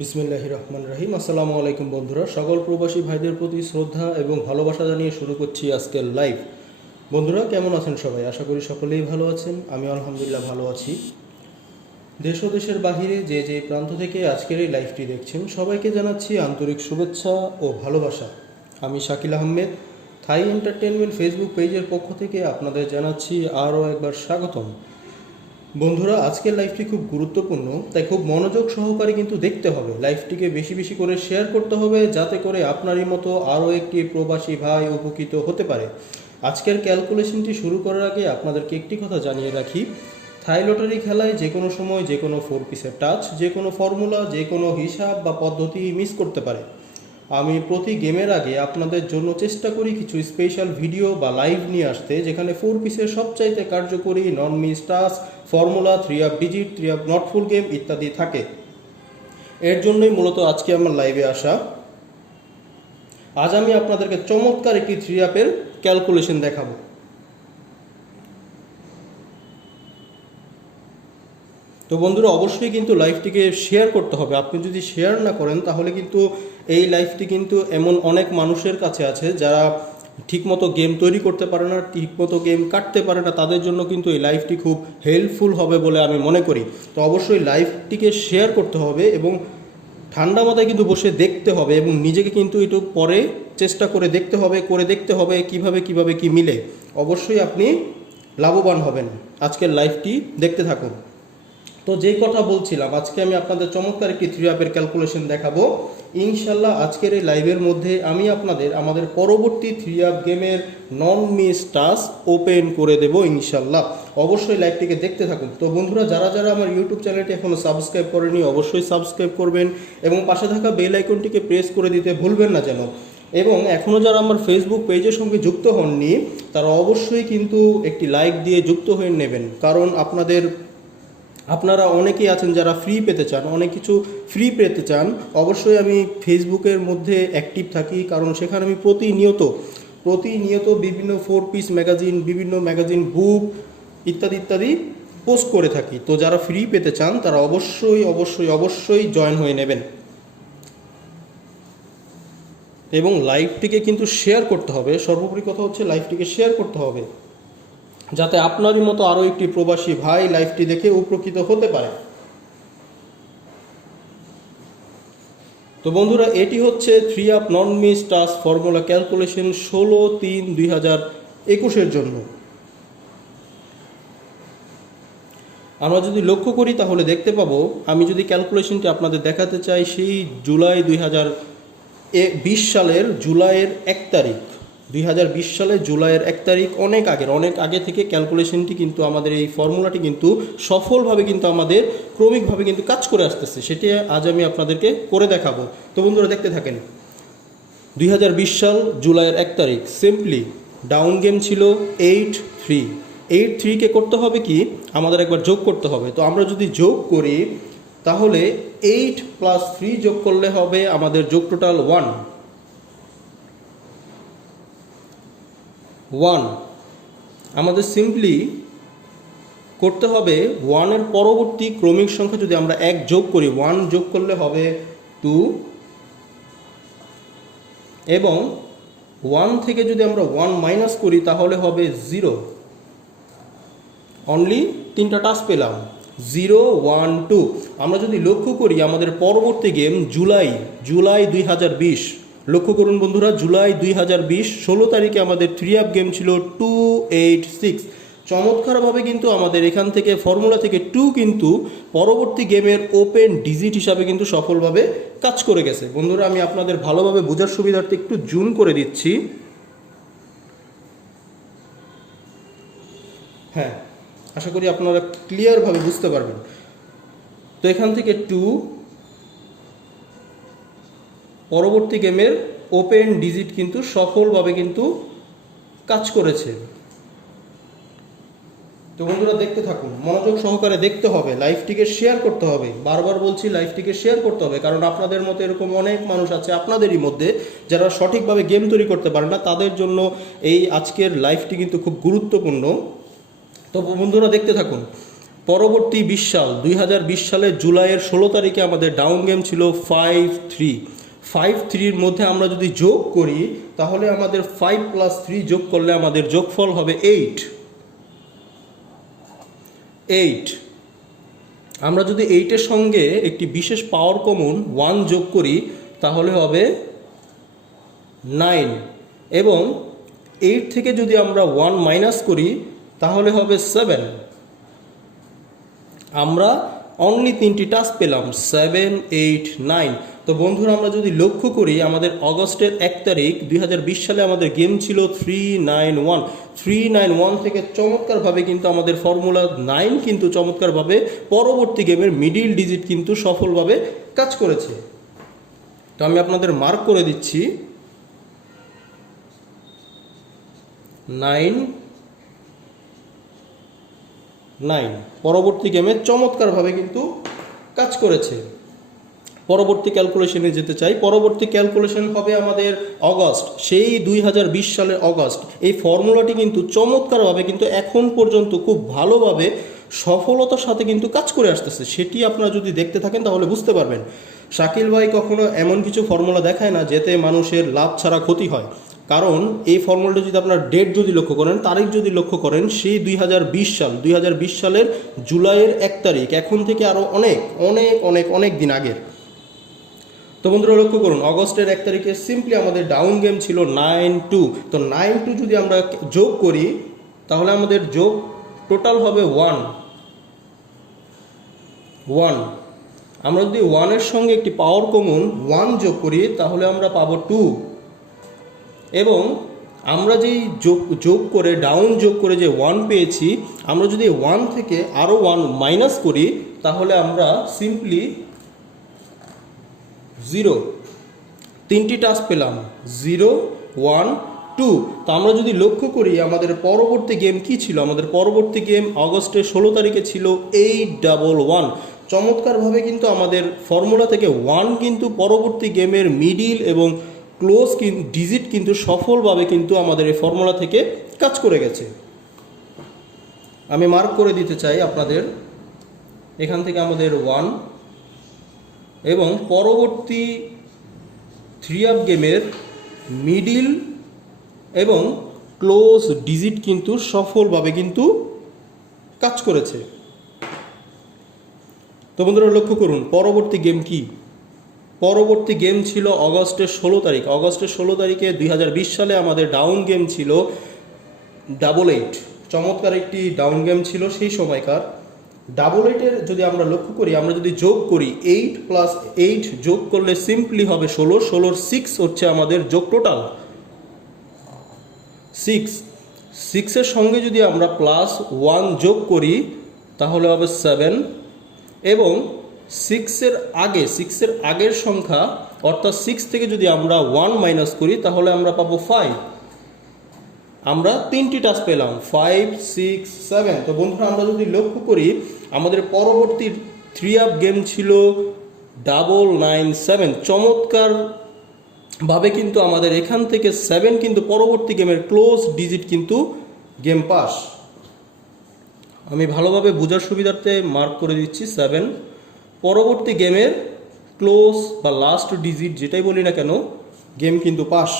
বিসমিল্লাহির রহমানির রহিম। আসসালামু আলাইকুম বন্ধুরা, সকল প্রবাসী ভাইদের প্রতি শ্রদ্ধা এবং ভালোবাসা জানিয়ে শুরু করছি আজকের লাইভ। বন্ধুরা কেমন আছেন সবাই? আশা করি সকলেই ভালো আছেন। আমি আলহামদুলিল্লাহ ভালো আছি। দেশ ও দেশের বাহিরে যে যে প্রান্ত থেকে আজকের এই লাইভটি দেখছেন সবাইকে জানাচ্ছি আন্তরিক শুভেচ্ছা ও ভালোবাসা। আমি শাকিল আহমেদ, থাই এন্টারটেনমেন্ট ফেসবুক পেজের পক্ষ থেকে আপনাদের জানাচ্ছি আরও একবার স্বাগতম। বন্ধুরা আজকের লাইভটি খুব গুরুত্বপূর্ণ, তাই খুব মনোযোগ সহকারে কিন্তু দেখতে হবে। লাইভটিকে বেশি বেশি করে শেয়ার করতে হবে, যাতে করে আপনারই মতো আরও একটি প্রবাসী ভাই উপকৃত হতে পারে। আজকের ক্যালকুলেশনটি শুরু করার আগে আপনাদেরকে একটি কথা জানিয়ে রাখি, থাই লটারি খেলায় যে কোনো সময় যে কোনো 4 পিসের টাচ, যে কোনো ফর্মুলা, যে কোনো হিসাব বা পদ্ধতি মিস করতে পারে। আমি প্রতি গেমের আগে আপনাদের জন্য চেষ্টা করি কিছু স্পেশাল ভিডিও বা লাইভ নিয়ে আসতে, যেখানে 4 পিসের সবচাইতে কার্যকরী non miss touch, formula, 3 up digit, 3 up not full game ইত্যাদি থাকে। এর জন্যই মূলত আজকে আমার লাইভে আসা। আজ আমি আপনাদেরকে চমৎকার একটি 3 আপের ক্যালকুলেশন দেখাবো। তো বন্ধুরা অবশ্যই কিন্তু লাইভটিকে শেয়ার করতে হবে। আপনি যদি শেয়ার না করেন তাহলে কিন্তু এই লাইভটি কিন্তু এমন অনেক মানুষের কাছে আছে যারা ঠিকমতো গেম তৈরি করতে পারে না, ঠিকমতো গেম কাটতে পারে না, তাদের জন্য কিন্তু এই লাইভটি খুব হেল্পফুল হবে বলে আমি মনে করি। তো অবশ্যই লাইভটিকে শেয়ার করতে হবে এবং ঠান্ডা মাথায় কিন্তু বসে দেখতে হবে এবং নিজেকে কিন্তু একটু পরে চেষ্টা করে দেখতে হবে কিভাবে কি মিলে। অবশ্যই আপনি লাভবান হবেন। আজকের লাইভটি দেখতে থাকুন। তো যেই কথা বলছিলাম, আজকে আমি আপনাদের চমৎকার একটি 3 আপের ক্যালকুলেশন দেখাবো ইনশাল্লাহ। আজকের এই লাইভের মধ্যে আমি আপনাদের আমাদের পরবর্তী 3 আপ গেমের নন মিস টাচ ওপেন করে দেব ইনশাল্লাহ। অবশ্যই লাইভটিকে দেখতে থাকুন। তো বন্ধুরা যারা যারা আমার ইউটিউব চ্যানেলটি এখনও সাবস্ক্রাইব করেনি অবশ্যই সাবস্ক্রাইব করবেন এবং পাশে থাকা বেল আইকনটিকে প্রেস করে দিতে ভুলবেন না যেন। এবং এখনও যারা আমার ফেসবুক পেজের সঙ্গে যুক্ত হননি তারা অবশ্যই কিন্তু একটি লাইক দিয়ে যুক্ত হয়ে নেবেন, কারণ আপনারা অনেকেই আছেন যারা ফ্রি পেতে চান, অনেক কিছু ফ্রি পেতে চান। অবশ্যই আমি ফেসবুকের মধ্যে অ্যাক্টিভ থাকি, কারণ সেখানে আমি প্রতিনিয়ত বিভিন্ন 4 পিস ম্যাগাজিন, বিভিন্ন ম্যাগাজিন, বুক ইত্যাদি পোস্ট করে থাকি। তো যারা ফ্রি পেতে চান তারা অবশ্যই জয়েন হয়ে নেবেন এবং লাইভটিকে কিন্তু শেয়ার করতে হবে। সর্বোপরি কথা হচ্ছে লাইভটিকে শেয়ার করতে হবে, যাতে আপনারই মতো আরও একটি প্রবাসী ভাই লাইভটি দেখে উপকৃত হতে পারে। তো বন্ধুরা এটি হচ্ছে 3 আপ নন মিস টাচ ফর্মুলা ক্যালকুলেশন 16/3/2021 জন্য। আমরা যদি লক্ষ্য করি তাহলে দেখতে পাবো, আমি যদি ক্যালকুলেশনটি আপনাদের দেখাতে চাই, সেই জুলাই 2020 সালের জুলাইয়ের 1 তারিখ, 2020 সালের জুলাইয়ের 1 তারিখ, অনেক আগে থেকে ক্যালকুলেশনটি কিন্তু আমাদের এই ফর্মুলাটি কিন্তু সফলভাবে কিন্তু আমাদের ক্রমিকভাবে কিন্তু কাজ করে আসতেছে। সেটি আজ আমি আপনাদেরকে করে দেখাবো। তো বন্ধুরা দেখতে থাকেন। 2020 সাল জুলাইয়ের 1 তারিখ, সিম্পলি ডাউন গেম ছিল 8-3। 8-3কে করতে হবে কি, আমাদের একবার যোগ করতে হবে। তো আমরা যদি যোগ করি তাহলে 8 + 3 যোগ করলে হবে আমাদের যোগ টোটাল 1। আমাদের সিম্পলি করতে হবে 1-এর পরবর্তী ক্রমিক সংখ্যা যদি আমরা 1 যোগ করি, 1 যোগ করলে হবে 2 এবং 1 থেকে যদি আমরা 1 মাইনাস করি তাহলে হবে 0। অনলি 3টা টাচ পেলাম, 0, 1, 2। আমরা যদি লক্ষ্য করি আমাদের পরবর্তী গেম জুলাই 2020, লক্ষ্য করুন বন্ধুরা, জুলাই 2020 16 তারিখে আমাদের 3 আপ গেম ছিল 286। চমৎকারভাবে কিন্তু আমাদের এখান থেকে ফর্মুলা থেকে 2 কিন্তু পরবর্তী গেমের ওপেন ডিজিট হিসাবে কিন্তু সফলভাবে কাজ করে গেছে। বন্ধুরা আমি আপনাদের ভালোভাবে বোঝার সুবিধার্থে একটু জুম করে দিচ্ছি। হ্যাঁ, আশা করি আপনারা ক্লিয়ারভাবে বুঝতে পারবেন। তো এখান থেকে 2 পরবর্তী গেমের ওপেন ডিজিট কিন্তু সফলভাবে কিন্তু কাজ করেছে। তো বন্ধুরা দেখতে থাকুন, মনোযোগ সহকারে দেখতে হবে, লাইভটিকে শেয়ার করতে হবে। বারবার বলছি লাইভটিকে শেয়ার করতে হবে, কারণ আপনাদের মতো এরকম অনেক মানুষ আছে আপনাদেরই মধ্যে যারা সঠিকভাবে গেম তৈরি করতে পারে না, তাদের জন্য এই আজকের লাইভটি কিন্তু খুব গুরুত্বপূর্ণ। তো বন্ধুরা দেখতে থাকুন। পরবর্তী 20 সাল 2020 সালের জুলাইয়ের 16 তারিখে আমাদের ডাউন গেম ছিল 5-3। 5-3-র মধ্যে আমরা যদি যোগ করি তাহলে আমাদের 5 + 3 যোগ করলে আমাদের যোগফল হবে 8। আমরা যদি 8-এর সঙ্গে একটি বিশেষ পাওয়ার কমন 1 যোগ করি তাহলে হবে 9, এবং 8 থেকে যদি আমরা 1 মাইনাস করি তাহলে হবে 7। আমরা অনলি 3টি টাস্ক পেলাম, 7, 8, 9। তো বন্ধুরা, আমরা যদি লক্ষ্য করি আমাদের অগস্টের 1 তারিখ 2020 সালে আমাদের গেম ছিল 391। 391 থেকে চমৎকারভাবে কিন্তু আমাদের ফর্মুলা 9 কিন্তু চমৎকারভাবে পরবর্তী গেমের মিডিল ডিজিট কিন্তু সফলভাবে কাজ করেছে। তো আমি আপনাদের মার্ক করে দিচ্ছি 9 পরবর্তী গেমে চমৎকারভাবে কিন্তু কাজ করেছে। পরবর্তী ক্যালকুলেশনে যেতে চাই। পরবর্তী ক্যালকুলেশন হবে আমাদের অগস্ট, সেই 2020 সালের অগস্ট। এই ফর্মুলাটি কিন্তু চমৎকারভাবে কিন্তু এখন পর্যন্ত খুব ভালোভাবে সফলতার সাথে কিন্তু কাজ করে আসতেছে। সেটি আপনারা যদি দেখতে থাকেন তাহলে বুঝতে পারবেন। শাকিল ভাই কখনো এমন কিছু ফর্মুলা দেখায় না যেতে মানুষের লাভ ছাড়া ক্ষতি হয়। কারণ এই ফর্মুলাটি যদি আপনার ডেট যদি লক্ষ্য করেন, তারিখ যদি লক্ষ্য করেন, সেই 2020 সালের জুলাইয়ের 1 তারিখ, এখন থেকে আরও অনেক অনেক অনেক অনেক দিন আগের। তো বন্ধুরা লক্ষ্য করুন, অগস্টের 1 তারিখে সিম্পলি আমাদের ডাউন গেম ছিল 9-2। তো 9-2 যদি আমরা যোগ করি তাহলে আমাদের যোগ টোটাল হবে 1। আমরা যদি 1-এর সঙ্গে একটি পাওয়ার কমন 1 যোগ করি তাহলে আমরা পাবো 2, এবং আমরা যেই যোগ করে ডাউন যোগ করে যে 1 পেয়েছি, আমরা যদি 1 থেকে আরও 1 মাইনাস করি তাহলে আমরা সিম্পলি 0। 3টি টাস্ক পেলাম, 0, 1, 2। তো আমরা যদি লক্ষ্য করি আমাদের পরবর্তী গেম কি ছিল, আমাদের পরবর্তী গেম অগস্টের 16 তারিখে ছিল 8-1-1। চমৎকারভাবে কিন্তু আমাদের ফর্মুলা থেকে 1 কিন্তু পরবর্তী গেমের মিডিল এবং ক্লোজ ডিজিট কিন্তু সফলভাবে কিন্তু আমাদের এই ফর্মুলা থেকে কাজ করে গেছে। আমি মার্ক করে দিতে চাই আপনাদের, এখান থেকে আমাদের 1 এবং পরবর্তী 3 গেমের মিডিল এবং ক্লোজ ডিজিট কিন্তু সফলভাবে কিন্তু কাজ করেছে। তো বন্ধুরা লক্ষ্য করুন পরবর্তী গেম কি। পরবর্তী গেম ছিল অগস্টের 16 তারিখ। অগস্টের 16 তারিখে 2020 সালে আমাদের ডাউন গেম ছিল 88। চমৎকার একটি ডাউন গেম ছিল সেই সময়কার। 88-এর যদি আমরা লক্ষ্য করি, আমরা যদি যোগ করি 8 + 8 যোগ করলে সিম্পলি হবে 16। 16-র 6 হচ্ছে আমাদের যোগ টোটাল 6। 6-এর সঙ্গে যদি আমরা +1 যোগ করি তাহলে হবে 7, এবং 6-এর আগের সংখ্যা অর্থাৎ 6 থেকে যদি আমরা 1 মাইনাস করি তাহলে আমরা পাবো 5। আমরা 3টি টাস্ক পেলাম, 5, 6, 7। তো বন্ধুরা আমরা যদি লক্ষ্য করি আমাদের পরবর্তী 3 গেম ছিল 997। চমৎকারভাবে কিন্তু আমাদের এখান থেকে 7 কিন্তু পরবর্তী গেমের ক্লোজ ডিজিট কিন্তু গেম পাস। আমি ভালোভাবে বোঝার সুবিধার্থে মার্ক করে দিচ্ছি 7। পরবর্তী গেমের ক্লোজ বা লাস্ট ডিজিট যেটাই বলি না কেন, গেম কিন্তু পাস।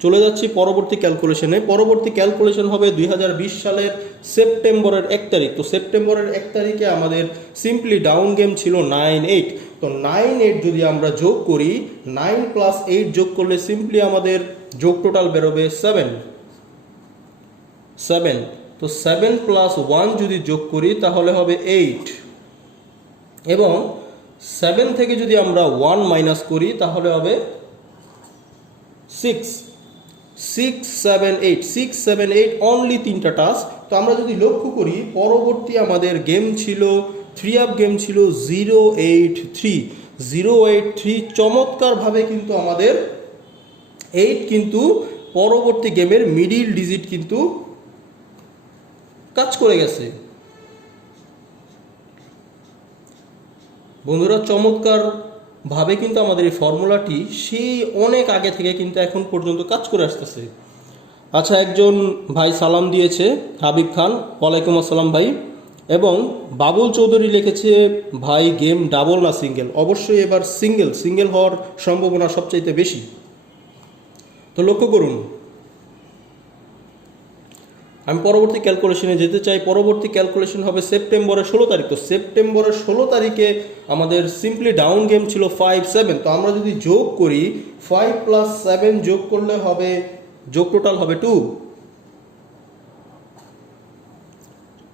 চলে যাচ্ছি পরবর্তী ক্যালকুলেশনে। পরবর্তী ক্যালকুলেশন হবে 2020 সালের সেপ্টেম্বরের 1 তারিখ। তো সেপ্টেম্বরের 1 তারিখে আমাদের সিম্পলি ডাউন গেম ছিল 9-8। তো 9-8 যদি আমরা যোগ করি, 9 + 8 যোগ করলে সিম্পলি আমাদের যোগ টোটাল বেরোবে 7। তো 7 + 1 যদি যোগ করি তাহলে হবে 8, এবং 7 থেকে যদি আমরা 1 মাইনাস করি তাহলে হবে 6, 7, 8 অনলি 3টা টাস্ক। তো আমরা যদি লক্ষ্য করি পরবর্তী আমাদের গেম ছিল 3 গেম ছিল 083। চমৎকারভাবে কিন্তু আমাদের 8 কিন্তু পরবর্তী গেমের মিডিল ডিজিট কিন্তু কাজ করে গেছে। বন্ধুরা চমৎকারভাবে কিন্তু আমাদের এই ফর্মুলাটি সেই অনেক আগে থেকে কিন্তু এখন পর্যন্ত কাজ করে আসতেছে। আচ্ছা, একজন ভাই সালাম দিয়েছে, হাবিব খান, ওয়ালাইকুম আসসালাম ভাই। এবং বাবুল চৌধুরী লিখেছে, ভাই গেম ডাবল না সিঙ্গেল? অবশ্যই এবার সিঙ্গেল হওয়ার সম্ভাবনা সবচাইতে বেশি। তো লক্ষ্য করুন, আমি পরবর্তী ক্যালকুলেশনে যেতে চাই। পরবর্তী ক্যালকুলেশন হবে সেপ্টেম্বরের 16 তারিখ। তো সেপ্টেম্বরের 16 তারিখে আমাদের সিম্পলি ডাউন গেম ছিল 5-7। তো আমরা যদি যোগ করি, 5 + 7 যোগ করলে হবে, যোগ টোটাল হবে 2।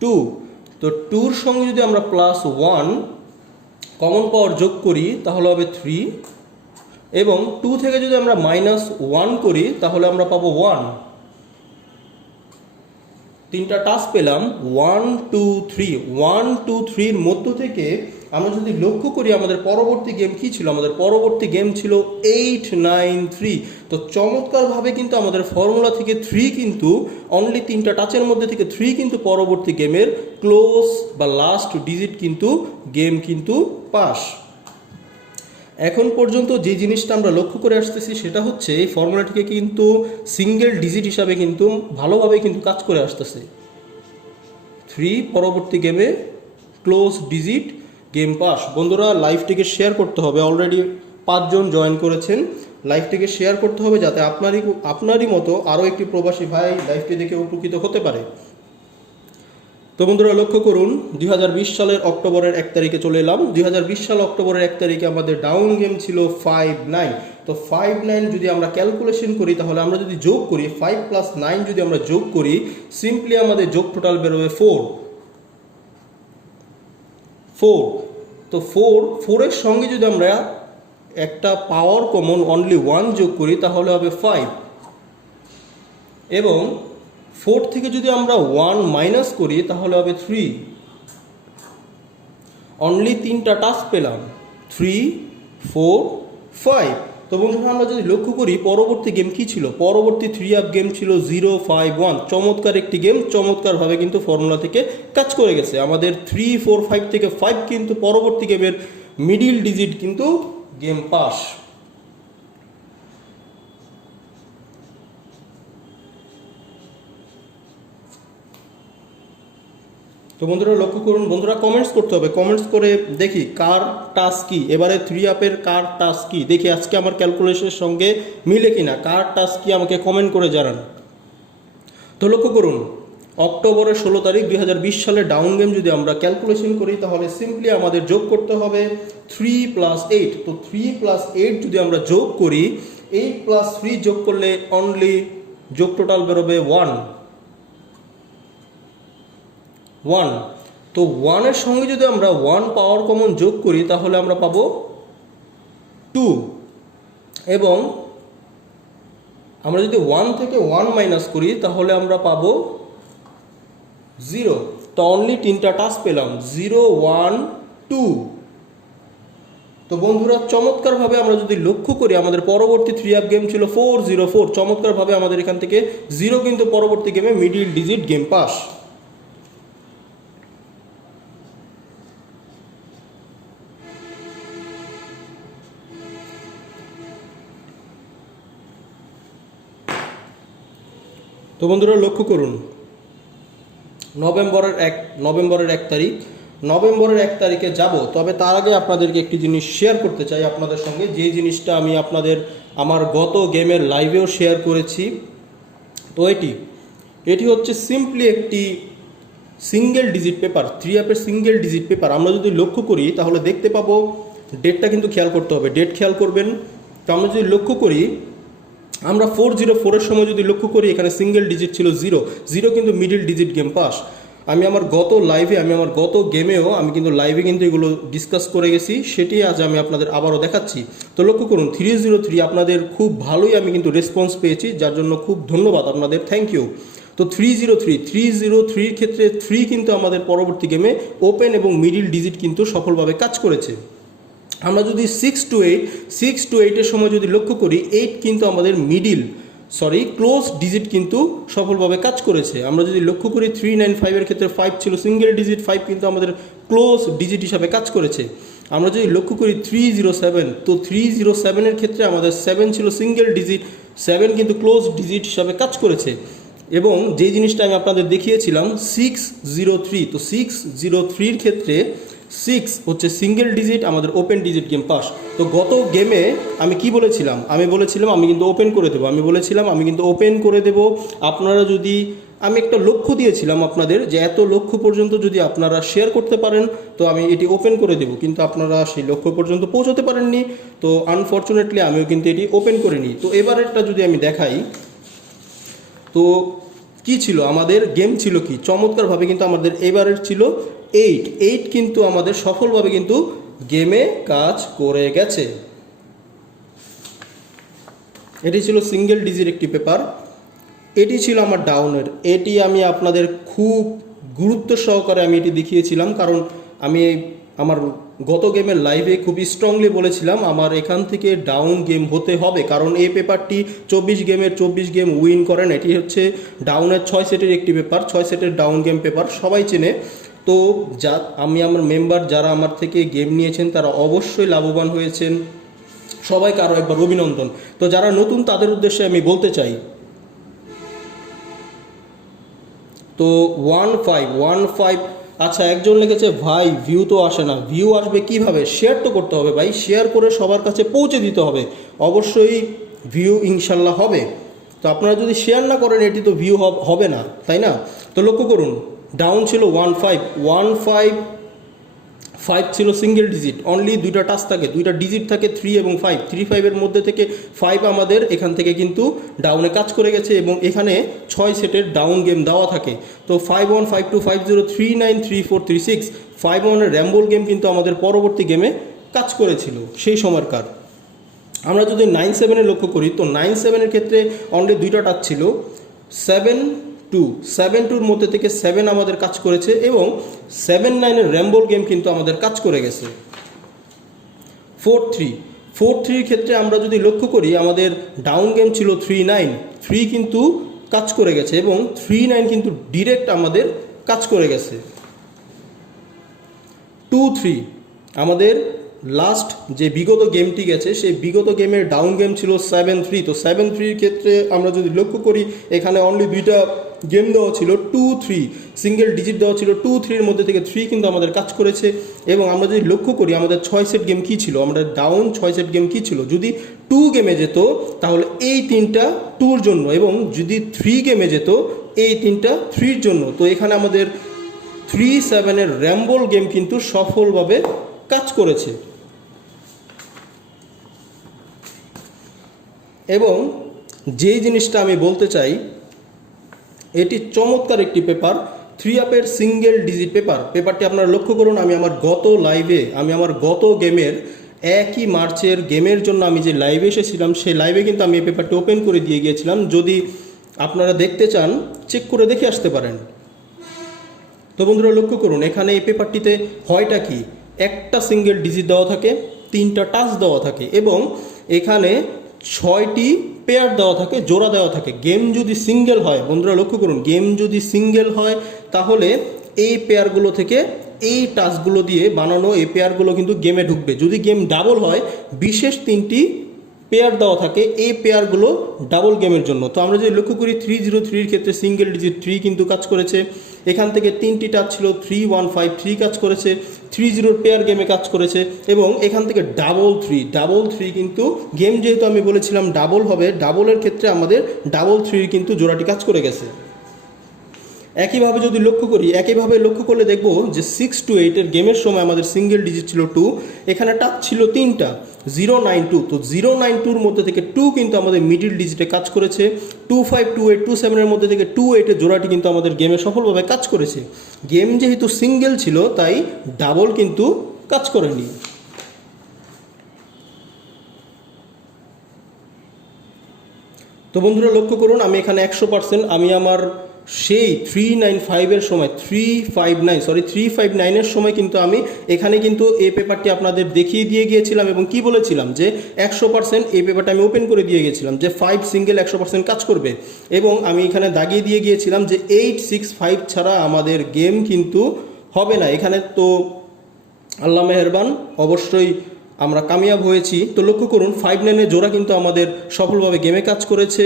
তো 2-র সঙ্গে যদি আমরা +1 কমন পাওয়ার যোগ করি তাহলে হবে 3, এবং 2 থেকে যদি আমরা -1 করি তাহলে আমরা পাবো 1। তিনটা টাস্ক পেলাম, 1 2 3। 1 2 3-র মধ্য থেকে আমরা যদি লক্ষ্য করি আমাদের পরবর্তী গেম কি ছিল, আমাদের পরবর্তী গেম ছিল 8 9 3। তো চমৎকারভাবে কিন্তু আমাদের ফর্মুলা থেকে 3 কিন্তু অনলি তিনটা টাচের মধ্যে থেকে 3 কিন্তু পরবর্তী গেমের ক্লোজ বা লাস্ট ডিজিট কিন্তু গেম কিন্তু পাস। এখন পর্যন্ত যে জিনিসটা আমরা লক্ষ্য করে আসতেছি সেটা হচ্ছে এই ফর্মুলাটিকে কিন্তু সিঙ্গেল ডিজিট হিসাবে কিন্তু ভালোভাবে কিন্তু কাজ করে আসতেছে। 3 পরবর্তী গেমে ক্লোজ ডিজিট গেম পাস। বন্ধুরা, লাইভটিকে শেয়ার করতে হবে। অলরেডি 5 জন জয়েন করেছেন। লাইভটিকে শেয়ার করতে হবে যাতে আপনারই মতো আরও একটি প্রবাসী ভাই লাইভটি দেখে উপকৃত হতে পারে। তো বন্ধুরা, লক্ষ্য করুন, 2020 সালের অক্টোবরের 1 তারিখে চলে এলাম। 2020 সাল অক্টোবরের 1 তারিখে আমাদের ডাউন গেম ছিল 5-9। তো 5-9 যদি আমরা ক্যালকুলেশন করি তাহলে আমরা যদি যোগ করি, 5 + 9 যদি আমরা যোগ করি, সিম্পলি আমাদের যোগ টোটাল বেরোবে 4। তো 4-এর সঙ্গে যদি আমরা একটা পাওয়ার কমন অনলি 1 যোগ করি তাহলে হবে 5, এবং 4 থেকে যদি আমরা 1 মাইনাস করি তাহলে হবে 3। অনলি তিনটা টাস্ক পেলাম, 3 4 5। তো বন্ধুরা, আমরা যদি লক্ষ্য করি পরবর্তী গেম কি ছিল, পরবর্তী 3 আপ গেম ছিল 0-5-1। চমৎকার একটি গেম, চমৎকারভাবে কিন্তু ফর্মুলা থেকে কাজ করে গেছে। আমাদের 3 4 5 থেকে 5 কিন্তু পরবর্তী গেমের মিডিল ডিজিট কিন্তু গেম পাস। তো বন্ধুরা লক্ষ্য করুন, বন্ধুরা কমেন্টস করতে হবে। কমেন্টস করে দেখি কার টাস্ক কি, এবারে 3 আপের কার টাস্ক কি, দেখি আজকে আমার ক্যালকুলেশনের সঙ্গে মিলে কিনা। কার টাস্ক কি আমাকে কমেন্ট করে জানান। তো লক্ষ্য করুন, অক্টোবরের 16 তারিখ 2020 সালে ডাউন গেম যদি আমরা ক্যালকুলেশন করি তাহলে সিম্পলি আমাদের যোগ করতে হবে 3 + 8। তো 3 + 8 যদি আমরা যোগ করি, 8 + 3 যোগ করলে অনলি যোগ টোটাল বেরোবে 1। তো 1-এর সঙ্গে যদি আমরা 1 পাওয়ার কমন যোগ করি তাহলে আমরা পাবো 2, এবং আমরা যদি 1 থেকে 1 মাইনাস করি তাহলে আমরা পাবো 0। তো অনলি তিনটা টাস্ক পেলাম, 0 1 2। তো বন্ধুরা, চমৎকারভাবে আমরা যদি লক্ষ্য করি আমাদের পরবর্তী 3 আপ গেম ছিল 4-0-4। চমৎকারভাবে আমাদের এখান থেকে 0 কিন্তু পরবর্তী গেমে মিডিল ডিজিট গেম পাস। তো বন্ধুরা লক্ষ্য করুন, নভেম্বরের 1 তারিখে যাব। তবে তার আগে আপনাদেরকে একটি জিনিস শেয়ার করতে চাই আপনাদের সঙ্গে, যে জিনিসটা আমি আমার গত গেমের লাইভেও শেয়ার করেছি। তো এটি হচ্ছে সিম্পলি একটি সিঙ্গেল ডিজিট পেপার, 3 আপের সিঙ্গেল ডিজিট পেপার। আমরা যদি লক্ষ্য করি তাহলে দেখতে পাবো, ডেটটা কিন্তু খেয়াল করতে হবে, ডেট খেয়াল করবেন। তো আমরা যদি লক্ষ্য করি, আমরা 404-এর সময় যদি লক্ষ্য করি এখানে সিঙ্গেল ডিজিট ছিল 0 কিন্তু মিডিল ডিজিট গেম পাস। আমি আমার গত গেমেও আমি কিন্তু লাইভে কিন্তু এগুলো ডিসকাস করে গেছি, সেটি আজ আমি আপনাদের আবারও দেখাচ্ছি। তো লক্ষ্য করুন, 303 আপনাদের খুব ভালোই আমি কিন্তু রেসপন্স পেয়েছি, যার জন্য খুব ধন্যবাদ আপনাদের, থ্যাংক ইউ। তো 303-র ক্ষেত্রে 3 কিন্তু আমাদের পরবর্তী গেমে ওপেন এবং মিডিল ডিজিট কিন্তু সফলভাবে কাজ করেছে। আমরা যদি 6 to 8-এর সময় যদি লক্ষ্য করি, 8 কিন্তু আমাদের ক্লোজ ডিজিট কিন্তু সফলভাবে কাজ করেছে। আমরা যদি লক্ষ্য করি 395-এর ক্ষেত্রে 5 ছিল সিঙ্গেল ডিজিট, 5 কিন্তু আমাদের ক্লোজ ডিজিট হিসাবে কাজ করেছে। আমরা যদি লক্ষ্য করি 307, তো 307-এর ক্ষেত্রে আমাদের 7 ছিল সিঙ্গেল ডিজিট, 7 কিন্তু ক্লোজ ডিজিট হিসাবে কাজ করেছে। এবং যেই জিনিসটা আমি আপনাদের দেখিয়েছিলাম 603, তো 603-র ক্ষেত্রে 6 হচ্ছে সিঙ্গেল ডিজিট, আমাদের ওপেন ডিজিট গেম পাস। তো গত গেমে আমি কি বলেছিলাম, আমি বলেছিলাম আমি কিন্তু ওপেন করে দেবো, আমি কিন্তু ওপেন করে দেবো। আপনারা যদি, আমি একটা লক্ষ্য দিয়েছিলাম আপনাদের যে এত লক্ষ্য পর্যন্ত যদি আপনারা শেয়ার করতে পারেন তো আমি এটি ওপেন করে দেব, কিন্তু আপনারা সেই লক্ষ্য পর্যন্ত পৌঁছতে পারেননি। তো আনফর্চুনেটলি আমিও কিন্তু এটি ওপেন করিনি। তো এবারেরটা যদি আমি দেখাই, তো কি ছিল আমাদের গেম, ছিল কি চমৎকারভাবে কিন্তু আমাদের এবারের ছিল 8 কিন্তু আমাদের সফলভাবে কিন্তু গেমে কাজ করে গেছে। এটি ছিল সিঙ্গেল ডিজিট একটি পেপার। এটি ছিল আমার ডাউনের, এটি আমি আপনাদের খুব গুরুত্ব সহকারে আমি এটি দেখিয়েছিলাম, কারণ আমি আমার গত গেমের লাইভে খুবই স্ট্রংলি বলেছিলাম আমার এখান থেকে ডাউন গেম হতে হবে, কারণ এই পেপারটি 24 গেম উইন করেন। এটি হচ্ছে ডাউনের 6 সেটের একটি পেপার, 6 সেটের ডাউন গেম পেপার, সবাই চেনে। তো আমি আমার মেম্বার যারা আমার থেকে গেম নিয়েছেন তারা অবশ্যই লাভবান হয়েছেন, সবাইকে আরও একবার অভিনন্দন। তো যারা নতুন তাদের উদ্দেশ্যে আমি বলতে চাই, তো 15 আচ্ছা, একজন লিখেছে ভাই ভিউ তো আসে না। ভিউ আসবে কিভাবে? শেয়ার তো করতে হবে ভাই, শেয়ার করে সবার কাছে পৌঁছে দিতে হবে, অবশ্যই ভিউ ইনশাল্লাহ হবে। তো আপনারা যদি শেয়ার না করেন এটি তো ভিউ হবে না, তাই না? তো লক্ষ্য করুন, ডাউন ছিল 15 ছিল সিঙ্গেল ডিজিট, অনলি দুইটা টাচ থাকে, দুইটা ডিজিট থাকে 3 এবং 5, 3-5-এর মধ্যে থেকে 5 আমাদের এখান থেকে কিন্তু ডাউনে কাজ করে গেছে, এবং এখানে 6 সেটের ডাউন গেম দেওয়া থাকে। তো 51, 52, 50, 39, 34, 36, 51-এর র্যাম্বল গেম কিন্তু আমাদের পরবর্তী গেমে কাজ করেছিল সেই সময়কার। আমরা যদি 9-7-এ লক্ষ্য করি, তো 9-7-এর ক্ষেত্রে অনলি দুইটা টাচ ছিল, 7-2-র মধ্যে থেকে 7 আমাদের কাজ করেছে, এবং 7-9-এর র্যাম্বল গেম কিন্তু আমাদের কাজ করে গেছে। 4-3-র ক্ষেত্রে আমরা যদি লক্ষ্য করি, আমাদের ডাউন গেম ছিল 3-9, কিন্তু কাজ করে গেছে, এবং 3-9 কিন্তু ডিরেক্ট আমাদের কাজ করে গেছে। 2-3 আমাদের লাস্ট যে বিগত গেমটি গেছে সেই বিগত গেমের ডাউন গেম ছিল 7-3। তো 7-3-র ক্ষেত্রে আমরা যদি লক্ষ্য করি, এখানে অনলি দুইটা গেম দেওয়া ছিল 2-3, সিঙ্গেল ডিজিট দেওয়া ছিল 2-3-এর মধ্যে থেকে 3 কিন্তু আমাদের কাজ করেছে। এবং আমরা যদি লক্ষ্য করি আমাদের 6 সেট গেম কী ছিল, আমাদের ডাউন 6 সেট গেম কী ছিল, যদি 2 গেমে যেত তাহলে এই 3টা 2-র জন্য, এবং যদি 3 গেমে যেত এই 3টা 3-র জন্য। তো এখানে আমাদের 3-7-এর র্যাম্বল গেম কিন্তু সফলভাবে কাজ করেছে। এবং যেই জিনিসটা আমি বলতে চাই, এটি চমৎকার একটি পেপার, 3-আপের সিঙ্গেল ডিজিট পেপারটি আপনারা লক্ষ্য করুন। আমি আমার গত লাইভে, আমি আমার গত গেমের 1 মার্চের গেমের জন্য আমি যে লাইভে এসেছিলাম সেই লাইভে কিন্তু আমি এই পেপারটি ওপেন করে দিয়ে গিয়েছিলাম। যদি আপনারা দেখতে চান চেক করে দেখে আসতে পারেন। তো বন্ধুরা লক্ষ্য করুন, এখানে এই পেপারটিতে হয়টা কি, একটা সিঙ্গেল ডিজিট দেওয়া থাকে, 3টা টাচ দেওয়া থাকে, এবং এখানে 6টি পেয়ার দেওয়া থাকে, জোড়া দেওয়া থাকে। গেম যদি সিঙ্গেল হয়, বন্ধুরা লক্ষ্য করুন, গেম যদি সিঙ্গেল হয় তাহলে এই পেয়ারগুলো থেকে এই টাচগুলো দিয়ে বানানো এই পেয়ারগুলো কিন্তু গেমে ঢুকবে। যদি গেম ডাবল হয়, বিশেষ 3টি পেয়ার দেওয়া থাকে, এই পেয়ারগুলো ডাবল গেমের জন্য। তো আমরা যদি লক্ষ্য করি 3-0-3-এর ক্ষেত্রে সিঙ্গেল ডিজিট 3 কিন্তু কাজ করেছে, এখান থেকে 3টি টাচ ছিল 3-1-5-3 কাজ করেছে, 3-0 পেয়ার গেমে কাজ করেছে, এবং এখান থেকে ডাবল থ্রি কিন্তু গেম যেহেতু আমি বলেছিলাম ডাবল হবে, ডাবলের ক্ষেত্রে আমাদের ডাবল 3 কিন্তু জোড়াটি কাজ করে গেছে। একইভাবে যদি লক্ষ্য করি, একইভাবে লক্ষ্য করলে দেখব যে 6-8-এর গেমের সময় আমাদের সিঙ্গেল ডিজিট ছিল 2, এখানে টাচ ছিল 3টা, 0-9-2। তো 0-9-2-র মধ্যে থেকে 2 কিন্তু আমাদের মিডিল ডিজিটে কাজ করেছে, 2-5, 2-8, 2-7-এর মধ্যে থেকে 2-8-এর জোড়াটি কিন্তু আমাদের গেমে সফলভাবে কাজ করেছে। গেম যেহেতু সিঙ্গেল ছিল তাই ডাবল কিন্তু কাজ করেনি। তো বন্ধুরা লক্ষ্য করুন, আমি এখানে 100% আমি আমার সেই 359-এর সময় 359-এর সময় কিন্তু আমি এখানে কিন্তু এই পেপারটি আপনাদের দেখিয়ে দিয়ে গিয়েছিলাম, এবং কি বলেছিলাম যে 100% এই পেপারটা আমি ওপেন করে দিয়ে গিয়েছিলাম যে 5 সিঙ্গেল 100% কাজ করবে, এবং আমি এখানে দাগিয়ে দিয়ে গিয়েছিলাম যে 8-6-5 ছাড়া আমাদের গেম কিন্তু হবে না। এখানে তো আল্লাহ মেহেরবান, অবশ্যই আমরা কামিয়াব হয়েছি। তো লক্ষ্য করুন 5-9 জোড়া কিন্তু আমাদের সফলভাবে গেমে কাজ করেছে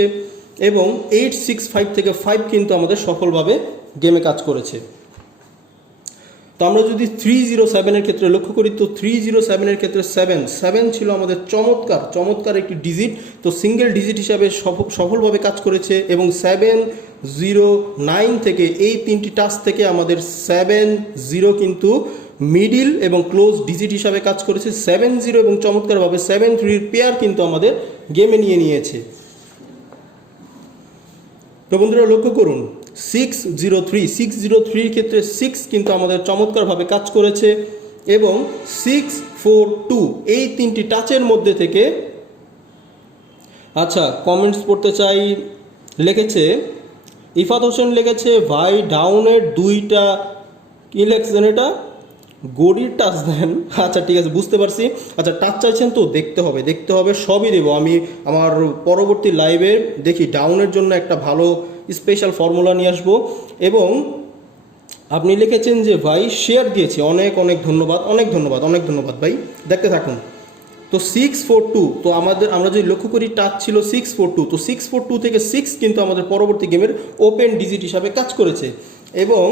এবং 8-6-5 থেকে 5 কিন্তু আমাদের সফলভাবে গেমে কাজ করেছে। তো আমরা যদি 307-এর ক্ষেত্রে লক্ষ্য করি, তো 307-এর ক্ষেত্রে 7 ছিল আমাদের চমৎকার একটি ডিজিট। তো সিঙ্গেল ডিজিট হিসাবে সফলভাবে কাজ করেছে এবং 7-0-9 থেকে এই তিনটি টাচ থেকে আমাদের 7-0 কিন্তু মিডিল এবং ক্লোজ ডিজিট হিসাবে কাজ করেছে। 7-0 এবং চমৎকারভাবে 7-3 পেয়ার কিন্তু আমাদের গেমে নিয়েছে। তো বন্ধুরা লক্ষ্য করুন 603 ক্ষেত্রে 6 কিন্তু আমাদের চমৎকারভাবে কাজ করেছে এবং 6-4-2 এই তিনটি টাচের মধ্যে থেকে, আচ্ছা কমেন্টস পড়তে চাই, লিখেছে ইফাত হোসেন, লিখেছে ভাই ডাউনের 2টা কি লিখছেন, এটা গড়ির টাচ দেন। আচ্ছা ঠিক আছে, বুঝতে পারছি। আচ্ছা টাচ চাইছেন তো দেখতে হবে, সবই দেবো আমি আমার পরবর্তী লাইভে। দেখি ডাউনের জন্য একটা ভালো স্পেশাল ফর্মুলা নিয়ে আসবো। এবং আপনি লিখেছেন যে ভাই শেয়ার দিয়েছি, অনেক ধন্যবাদ ভাই, দেখতে থাকুন। তো 6-4-2, তো আমরা যদি লক্ষ্য করি টাচ ছিল 6-4-2, তো 6-4-2 থেকে 6 কিন্তু আমাদের পরবর্তী গেমের ওপেন ডিজিট হিসাবে কাজ করেছে। এবং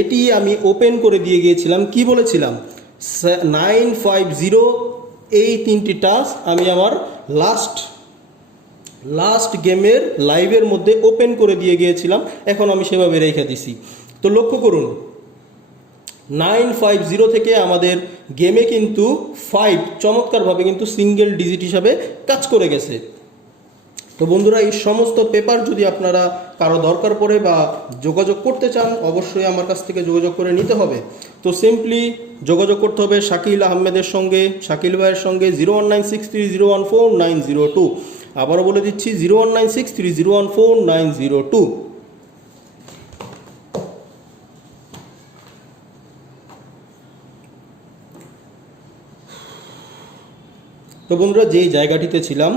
এটি আমি ওপেন করে দিয়ে গিয়েছিলাম, কি বলেছিলাম 9-5-0 এই তিনটি টাচ আমি আমার লাস্ট গেমের লাইভের মধ্যে ওপেন করে দিয়ে গিয়েছিলাম, এখন আমি সেভাবে রেখে দিছি। তো লক্ষ্য করুন 9-5-0 থেকে আমাদের গেমে কিন্তু 5 চমৎকারভাবে কিন্তু সিঙ্গেল ডিজিট হিসাবে কাজ করে গেছে। তো বন্ধুরা এই সমস্ত পেপার যদি আপনারা কারো দরকার পড়ে বা যোগাযোগ করতে চান, অবশ্যই আমার কাছ থেকে যোগাযোগ করে নিতে হবে। তো সিম্পলি যোগাযোগ করতে হবে শাকিল আহমেদের সঙ্গে, শাকিল ভাইয়ের সঙ্গে 01963014902। আবারও বলে দিচ্ছি 01963014902। তো বন্ধুরা যেই জায়গাটিতে ছিলাম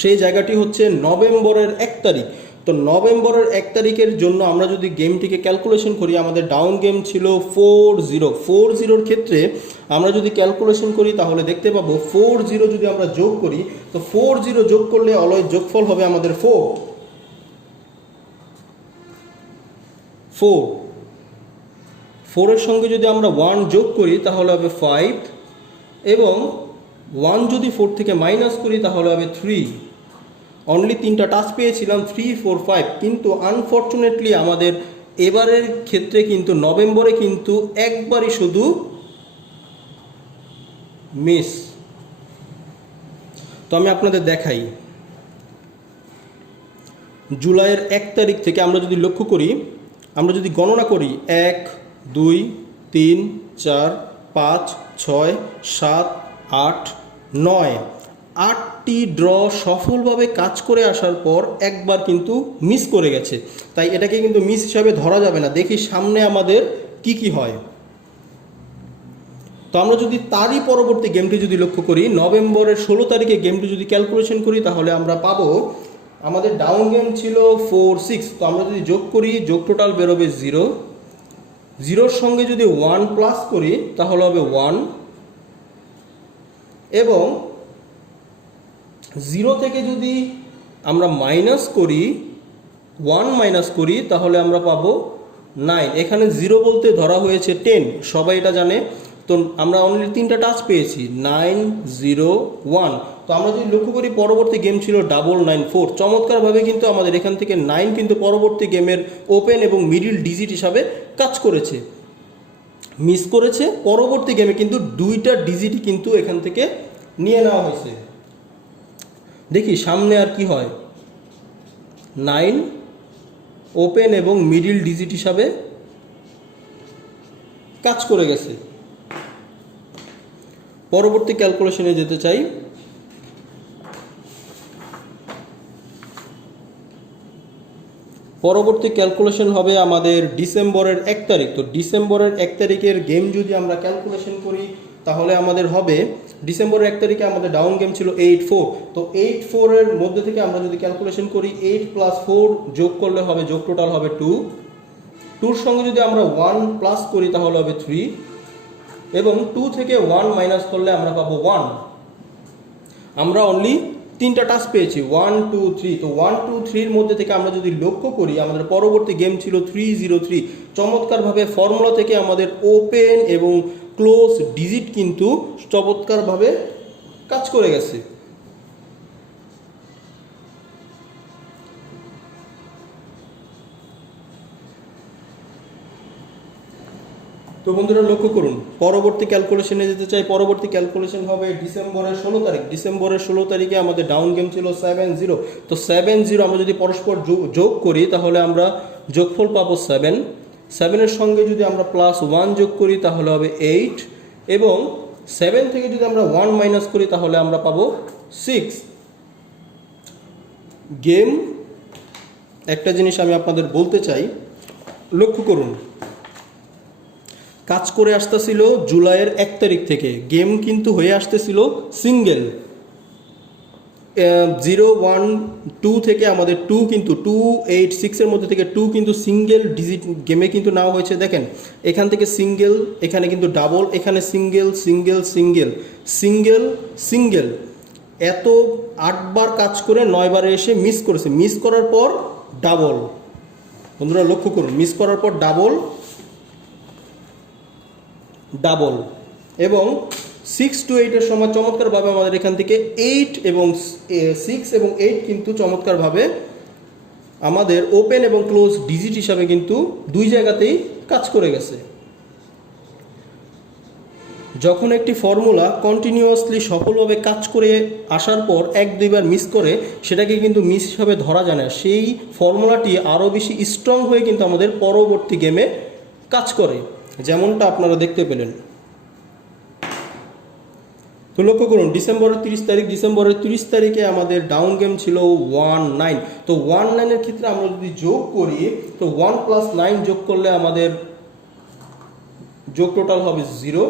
সেই জায়গাটি হচ্ছে নভেম্বরের 1 তারিখ। তো নভেম্বরের 1 তারিখের জন্য আমরা যদি গেমটিকে ক্যালকুলেশন করি, আমাদের ডাউন গেম ছিল 40 ক্ষেত্রে আমরা যদি ক্যালকুলেশন করি তাহলে দেখতে পাবো 40 যদি আমরা যোগ করি, তো 40 যোগ করলে অলওয়েজ যোগফল হবে আমাদের 4 এর সঙ্গে যদি আমরা 1 যোগ করি তাহলে হবে 5 এবং 1 যদি 4 থেকে মাইনাস করি তাহলে হবে 3। অনলি 3টা টাচ পেয়েছিলাম 3, 4, 5, কিন্তু আনফর্চুনেটলি আমাদের এবারের ক্ষেত্রে কিন্তু নভেম্বরে কিন্তু একবারই শুধু মিস। তো আমি আপনাদের দেখাই জুলাইয়ের 1 তারিখ থেকে আমরা যদি লক্ষ্য করি, আমরা যদি গণনা করি 1, 2, 3, 4, 5, 6, 7, 8, 9, 8টি ড্র সফলভাবে কাজ করে আসার পর একবার কিন্তু মিস করে গেছে, তাই এটাকে কিন্তু মিস হিসাবে ধরা যাবে না। দেখি সামনে আমাদের কি হয়। তো আমরা যদি তারই পরবর্তী গেমটি যদি লক্ষ্য করি, নভেম্বরের 16 তারিখে গেমটি যদি ক্যালকুলেশন করি তাহলে আমরা পাবো আমাদের ডাউন গেম ছিল 4-6। তো আমরা যদি যোগ করি, যোগ টোটাল বেরোবে 0-0 সঙ্গে যদি 1 প্লাস করি তাহলে হবে 1 এবং 0 থেকে যদি আমরা মাইনাস করি 1 মাইনাস করি তাহলে আমরা পাবো 9। এখানে 0 বলতে ধরা হয়েছে 10, সবাই এটা জানে। তো আমরা অনলি 3টা টাচ পেয়েছি 9, 0, 1। তো আমরা যদি লক্ষ্য করি পরবর্তী গেম ছিল 994। চমৎকারভাবে কিন্তু আমাদের এখান থেকে 9 কিন্তু পরবর্তী গেমের ওপেন এবং মিডিল ডিজিট হিসাবে কাজ করেছে, মিস করেছে। পরবর্তী গেমে কিন্তু 2টা ডিজিটই কিন্তু এখান থেকে নিয়ে নেওয়া হয়েছে। দেখি সামনে আর কি হয়। 9 ওপেন এবং মিডিল ডিজিট হিসাবে কাজ করে গেছে। পরবর্তী ক্যালকুলেশনে যেতে চাই। পরবর্তী ক্যালকুলেশন হবে আমাদের ডিসেম্বরের 1 তারিখ। তো ডিসেম্বরের 1 তারিখের গেম যদি আমরা ক্যালকুলেশন করি তাহলে আমাদের হবে ডিসেম্বরের 1 তারিখে আমাদের ডাউন গেম ছিল 8-4। তো 8-4 এর মধ্যে থেকে আমরা যদি ক্যালকুলেশন করি 8 + 4 যোগ করলে হবে, যোগ টোটাল হবে 2 টুর সঙ্গে যদি আমরা 1 প্লাস করি তাহলে হবে 3, এবং 2 থেকে 1 মাইনাস করলে আমরা পাবো 1। আমরা অনলি 3টা টাস্ক পেয়েছি, 1 2 3। তো 1 2 3 এর মধ্যে থেকে আমরা যদি লক্ষ্য করি, আমাদের পরবর্তী গেম ছিল 303। চমৎকারভাবে ফর্মুলা থেকে আমাদের ওপেন এবং ক্লোজ ডিজিট কিন্তু চমৎকারভাবে কাজ করে গেছে। তো বন্ধুরা লক্ষ্য করুন, পরবর্তী ক্যালকুলেশনে যেতে চাই। পরবর্তী ক্যালকুলেশন হবে ডিসেম্বরের 16 তারিখ। ডিসেম্বরের 16 তারিখে আমাদের ডাউন গেম ছিল 7-0। তো 7-0 আমরা যদি পরস্পর যোগ করি তাহলে আমরা যোগফল পাবো 7। 7-এর সঙ্গে যদি আমরা +1 যোগ করি তাহলে হবে 8, এবং 7 থেকে যদি আমরা 1 মাইনাস করি তাহলে আমরা পাবো 6। গেম একটা জিনিস আমি আপনাদের বলতে চাই, লক্ষ্য করুন, কাজ করে আসতেছিল জুলাইয়ের 1 তারিখ থেকে। গেম কিন্তু হয়ে আসতেছিল সিঙ্গেল 0 1 2 থেকে আমাদের 2 কিন্তু 2 8 6 এর মধ্যে থেকে 2 কিন্তু সিঙ্গেল ডিজিট গেমে কিন্তু নেওয়া হয়েছে। দেখেন এখান থেকে সিঙ্গেল, এখানে কিন্তু ডাবল, এখানে single single single single single, এত 8 বার কাজ করে 9 বারে এসে মিস করেছে। মিস করার পর ডাবল, বন্ধুরা লক্ষ্য করুন, মিস করার পর ডাবল ডাবল, এবং 6 to 8 এর সময় চমৎকারভাবে আমাদের এখান থেকে 8 এবং 6 এবং 8 কিন্তু চমৎকারভাবে আমাদের ওপেন এবং ক্লোজ ডিজিট হিসাবে কিন্তু দুই জায়গাতেই কাজ করে গেছে। যখন একটি ফর্মুলা কন্টিনিউয়াসলি সফলভাবে কাজ করে আসার পর 1-2 বার মিস করে, সেটাকে কিন্তু মিস হিসাবে ধরা যায় না। সেই ফর্মুলাটি আরও বেশি স্ট্রং হয়ে কিন্তু আমাদের পরবর্তী গেমে কাজ করে, যেমনটা আপনারা দেখতে পেলেন। তো লক্ষ্য করুন, ডিসেম্বরের 30 তারিখে আমাদের ডাউন গেম ছিল 19। তো 19-এর ক্ষেত্রে আমরা যদি যোগ করি তো 1 + 9 যোগ করলে আমাদের যোগ টোটাল হবে 0।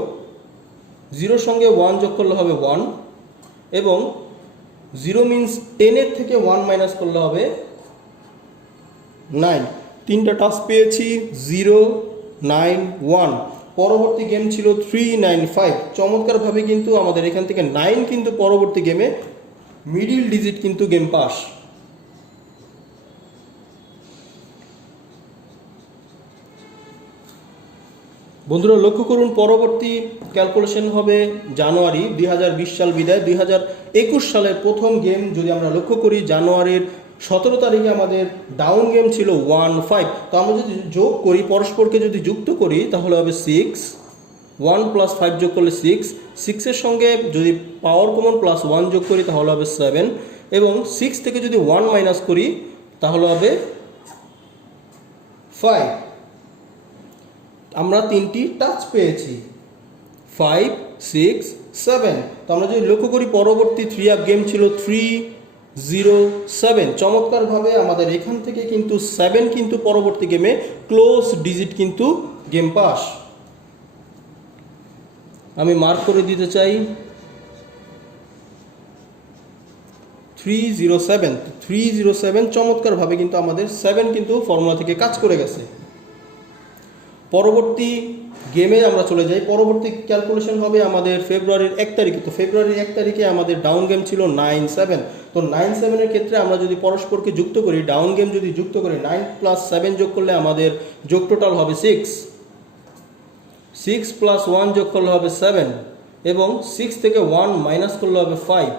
0-র সঙ্গে 1 যোগ করলে হবে 1, এবং 0 মিনস 10-এর থেকে 1 মাইনাস করলে হবে 9। 3টা টাস্ক পেয়েছি, 0 9 1। পরবর্তী গেম ছিল 395। চমৎকারভাবে কিন্তু আমাদের এখান থেকে 9 কিন্তু পরবর্তী গেমে মিডিল ডিজিট কিন্তু গেম পাস। বন্ধুরা লক্ষ্য করুন, পরবর্তী ক্যালকুলেশন হবে জানুয়ারি 2020 সাল বিদায় 2021 সালের প্রথম গেম। যদি আমরা লক্ষ্য করি জানুয়ারির 17 তারিখে আমাদের ডাউন গেম ছিল 15। তো আমরা যদি যোগ করি, পরস্পরকে যদি যুক্ত করি তাহলে হবে 6। 1 + 5 যোগ করলে 6। 6-এর সঙ্গে যদি পাওয়ার কমন +1 যোগ করি তাহলে হবে 7, এবং 6 থেকে যদি 1 মাইনাস করি তাহলে হবে 5। আমরা 3টি টাচ পেয়েছি, 5 6 7। তো আমরা যদি লক্ষ্য করি পরবর্তী 3 আপ গেম ছিল 307। চমৎকারভাবে আমাদের এখান থেকে কিন্তু 7 কিন্তু পরবর্তী গেমে ক্লোজ ডিজিট কিন্তু গেম পাস। আমি মার্ক করে দিতে চাই 307। 307 চমৎকারভাবে কিন্তু আমাদের 7 কিন্তু ফর্মুলা থেকে কাজ করে গেছে। পরবর্তী গেমে আমরা চলে যাই। পরবর্তী ক্যালকুলেশন হবে আমাদের ফেব্রুয়ারির 1 তারিখে। তো ফেব্রুয়ারির 1 তারিখে আমাদের ডাউন গেম ছিল 97। তো 97-এর ক্ষেত্রে আমরা যদি পরস্পরকে যুক্ত করি, ডাউন গেম যদি যুক্ত করি, 9 + 7 যোগ করলে আমাদের যোগ টোটাল হবে 6। 6 + 1 যোগ করলে হবে 7, এবং 6 থেকে 1 মাইনাস করলে হবে 5।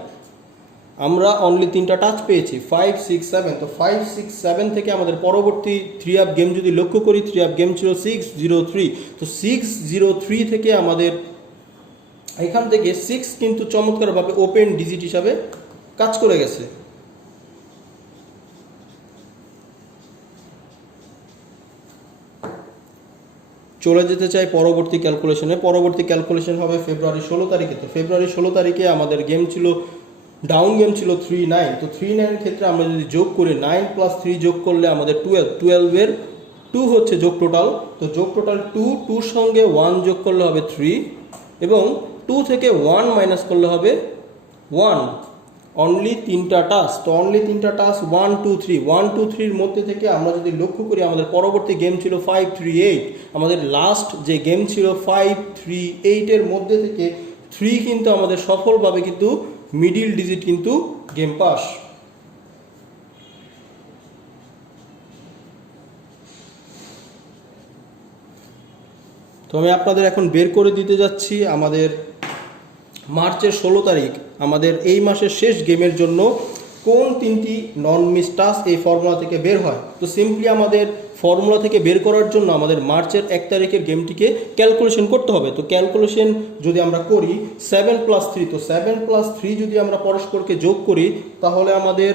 আমরা অনলি 3টা টাচ পেয়েছি, 5 6 7। তো 5 6 7 থেকে আমাদের পরবর্তী 3 আপ গেম যদি লক্ষ্য করি, 3 আপ গেম ছিল 603। তো 603 থেকে আমাদের এখান থেকে 6 কিন্তু চমৎকারভাবে ওপেন ডিজিট হিসাবে কাজ করে গেছে। চলে যেতে চাই পরবর্তী ক্যালকুলেশনে। পরবর্তী ক্যালকুলেশন হবে ফেব্রুয়ারি 16 তারিখে। তো ফেব্রুয়ারি 16 তারিখে আমাদের গেম ছিল, ডাউন গেম ছিল 39। তো 39-এর ক্ষেত্রে আমরা যদি যোগ করি, 9 + 3 যোগ করলে আমাদের 12। 12-এর 2 হচ্ছে যোগ টোটাল। তো যোগ টোটাল 2। 2-র সঙ্গে 1 যোগ করলে হবে 3, এবং 2 থেকে 1 মাইনাস করলে হবে 1। অনলি 3টা টাস্ক। তো অনলি 3টা টাস্ক 1 2 3, 1 2 3-র মধ্যে থেকে আমরা যদি লক্ষ্য করি আমাদের পরবর্তী গেম ছিল 5 3 8। আমাদের লাস্ট যে গেম ছিল 5 3 8-এর মধ্যে থেকে 3 কিন্তু আমাদের সফলভাবে কিন্তু মিডিল ডিজিট কিন্তু গেম পাস। তো আমি আপনাদের এখন বের করে দিতে যাচ্ছি আমাদের মার্চের 16 তারিখ আমাদের এই মাসের শেষ গেমের জন্য কোন 3টি নন মিস টাস্ক এই ফর্মুলা থেকে বের হয়। তো সিম্পলি আমাদের ফর্মুলা থেকে বের করার জন্য আমাদের মার্চের 1 তারিখের গেমটিকে ক্যালকুলেশন করতে হবে। তো ক্যালকুলেশন যদি আমরা করি 7 + 3, তো 7 + 3 যদি আমরা পরস্পরকে যোগ করি তাহলে আমাদের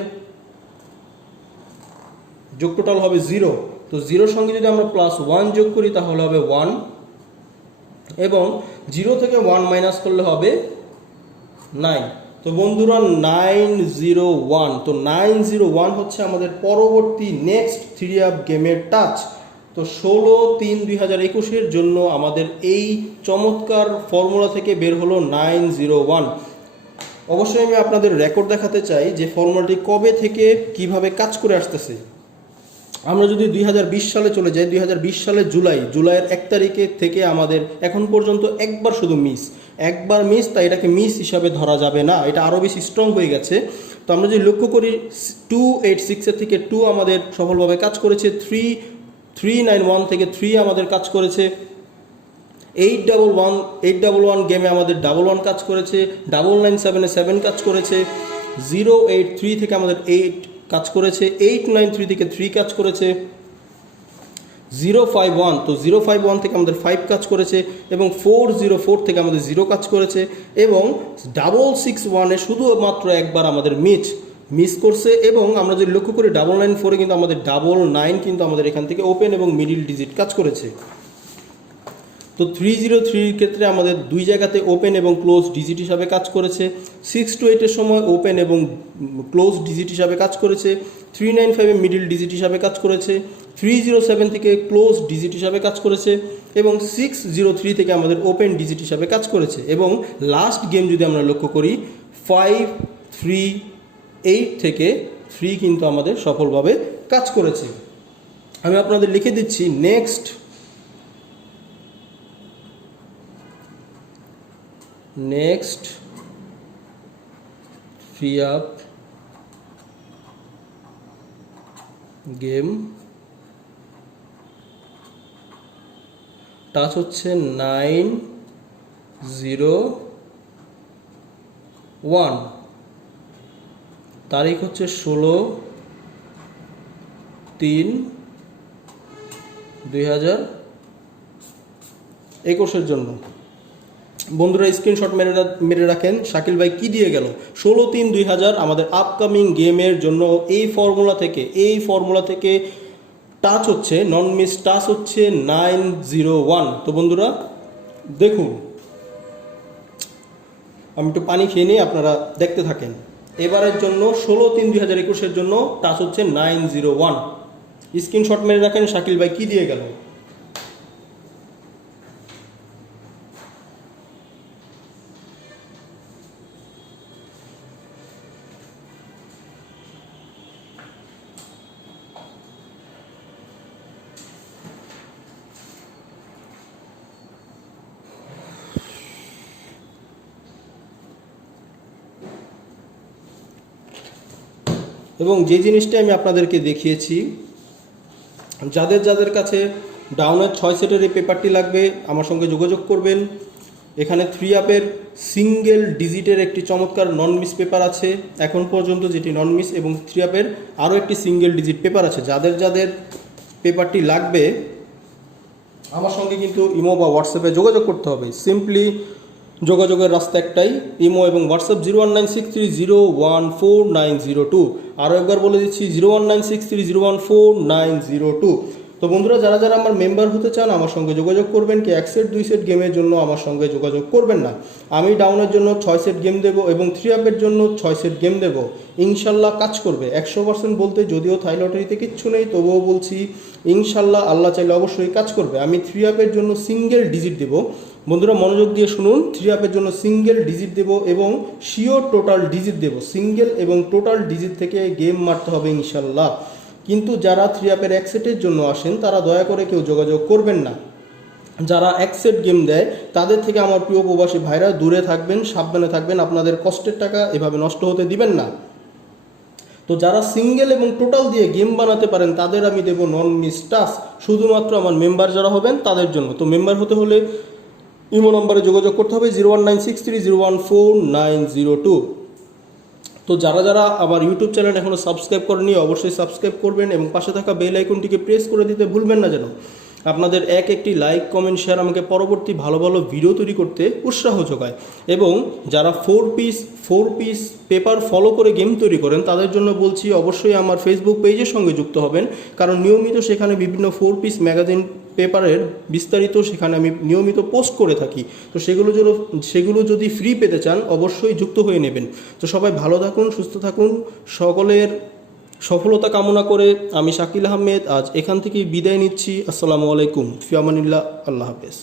যোগ টোটাল হবে 0। তো 0-র সঙ্গে যদি আমরা +1 যোগ করি তাহলে হবে 1, এবং 0 থেকে 1 মাইনাস করলে হবে 9। তো বন্ধুরা 901, তো 901 হচ্ছে আমাদের পরবর্তী নেক্সট 3 আপ গেমের টাচ। তো 16/3/2021-এর জন্য আমাদের এই চমৎকার ফর্মুলা থেকে বের হলো 901। অবশ্যই আমি আপনাদের রেকর্ড দেখাতে চাই যে ফর্মুলাটি কবে থেকে কিভাবে কাজ করে আসতেছে। আমরা যদি 2020 সালে চলে যাই, 2020 সালের জুলাইয়ের 1 তারিখে থেকে আমাদের এখন পর্যন্ত একবার শুধু একবার মিস, তাই এটাকে মিস হিসাবে ধরা যাবে না, এটা আরও বেশি স্ট্রং হয়ে গেছে। তো আমরা যদি লক্ষ্য করি 286-এর থেকে 2 আমাদের সফলভাবে কাজ করেছে, 391 থেকে 3 আমাদের কাজ করেছে, 811 গেমে আমাদের 11 কাজ করেছে, 997-এ 7 কাজ করেছে, 083 থেকে আমাদের 8 কাজ করেছে, 893 থেকে 3 কাজ করেছে, 051, তো 051 থেকে আমাদের 5 কাজ করেছে, এবং 404 থেকে আমাদের 0 কাজ করেছে, এবং 661-এ শুধুমাত্র একবার আমাদের মিস করছে। এবং আমরা যদি লক্ষ্য করি 994-এ কিন্তু আমাদের 99 কিন্তু আমাদের এখান থেকে ওপেন এবং মিডিল ডিজিট কাজ করেছে। তো 303-এর ক্ষেত্রে আমাদের 2 জায়গাতে ওপেন এবং ক্লোজ ডিজিট হিসাবে কাজ করেছে, 628-এর সময় ওপেন এবং ক্লোজ ডিজিট হিসাবে কাজ করেছে, 395-এ মিডিল ডিজিট হিসাবে কাজ করেছে, 307 থেকে ক্লোজ ডিজিট হিসাবে কাজ করেছে, এবং 603 থেকে আমাদের ওপেন ডিজিট হিসাবে কাজ করেছে। এবং লাস্ট গেম যদি আমরা লক্ষ্য করি 538 থেকে 3 কিন্তু আমাদের সফলভাবে কাজ করেছে। আমি আপনাদের লিখে দিচ্ছি next free up game touch হচ্ছে 901, তারিখ হচ্ছে 16/3/2021-এর জন্য। বন্ধুরা স্ক্রিনশট মেরে রাখেন শাকিল ভাই কি দিয়ে গেল। 16/3/2000 আমাদের আপকামিং গেমের জন্য এই ফর্মুলা থেকে টাচ হচ্ছে নন মিস টাচ হচ্ছে 901। তো বন্ধুরা দেখুন, আমি একটু পানি খেয়ে নিই, আপনারা দেখতে থাকেন। এবারের জন্য 16/3/2021-এর জন্য টাচ হচ্ছে 901। স্ক্রিনশট মেরে রাখেন শাকিল ভাই কি দিয়ে গেল। এবং যে জিনিসটা আমি আপনাদেরকে দেখিয়েছি, যাদের কাছে ডাউনের 6 সেটের এই পেপারটি লাগবে আমার সঙ্গে যোগাযোগ করবেন। এখানে 3 আপের সিঙ্গেল ডিজিটের একটি চমৎকার নন মিস পেপার আছে এখন পর্যন্ত, যেটি নন মিস, এবং 3 আপের আরও একটি সিঙ্গেল ডিজিট পেপার আছে। যাদের পেপারটি লাগবে আমার সঙ্গে কিন্তু ইমো বা হোয়াটসঅ্যাপে যোগাযোগ করতে হবে। সিম্পলি যোগাযোগের রাস্তা একটাই, ইমো এবং হোয়াটসঅ্যাপ 019630149002। আরও একবার বলে দিচ্ছি 019630149002। তো বন্ধুরা যারা যারা আমার মেম্বার হতে চান আমার সঙ্গে যোগাযোগ করবেন, কি 1 সেট 2 সেট গেমের জন্য আমার সঙ্গে যোগাযোগ করবেন না। আমি ডাউনের জন্য 6 সেট গেম দেবো এবং 3 আপের জন্য 6 সেট গেম দেবো, ইনশাল্লাহ কাজ করবে 100% বলতে, যদিও থাই লটারিতে কিচ্ছু নেই তবুও বলছি ইনশাল্লাহ আল্লাহ চাইলে অবশ্যই কাজ করবে। আমি 3 আপের জন্য সিঙ্গেল ডিজিট দেবো, বন্ধুরা মনোযোগ দিয়ে শুনুন, 3 আপের জন্য সিঙ্গেল ডিজিট দেবো এবং শিওর টোটাল ডিজিট দেবো। সিঙ্গেল এবং টোটাল ডিজিট থেকে গেম মারতে হবে ইনশাল্লাহ। কিন্তু যারা 3 আপের 1 সেটের জন্য আসেন তারা দয়া করে কেউ যোগাযোগ করবেন না। যারা 1 সেট গেম দেয় তাদের থেকে আমার প্রিয় প্রবাসী ভাইরা দূরে থাকবেন, সাবধানে থাকবেন, আপনাদের কষ্টের টাকা এভাবে নষ্ট হতে দিবেন না। তো যারা সিঙ্গেল এবং টোটাল দিয়ে গেম বানাতে পারেন তাদের আমি দেবো নন মিস টাচ, শুধুমাত্র আমার মেম্বার যারা হবেন তাদের জন্য। তো মেম্বার হতে হলে ইমো নম্বরে যোগাযোগ করতে হবে 01963014902। তো যারা যারা আমার ইউটিউব চ্যানেল এখনও সাবস্ক্রাইব করেনি অবশ্যই সাবস্ক্রাইব করবেন এবং পাশে থাকা বেল আইকনটিকে প্রেস করে দিতে ভুলবেন না যেন। আপনাদের একটি লাইক কমেন্ট শেয়ার আমাকে পরবর্তী ভালো ভালো ভিডিও তৈরি করতে উৎসাহ যোগায়। এবং যারা 4 পিস পেপার ফলো করে গেম তৈরি করেন তাদের জন্য বলছি অবশ্যই আমার ফেসবুক পেজের সঙ্গে যুক্ত হবেন, কারণ নিয়মিত সেখানে বিভিন্ন 4 পিস ম্যাগাজিন পেপারের বিস্তারিত সেখানে আমি নিয়মিত পোস্ট করে থাকি। তো সেগুলো যদি ফ্রি পেতে চান অবশ্যই যুক্ত হয়ে নেবেন। তো সবাই ভালো থাকুন, সুস্থ থাকুন, সকলের সফলতা কামনা করে আমি শাকিল আহমেদ আজ এখান থেকেই বিদায় নিচ্ছি। আসসালামু আলাইকুম, ফি আমানিল্লাহ, আল্লাহ হাফেজ।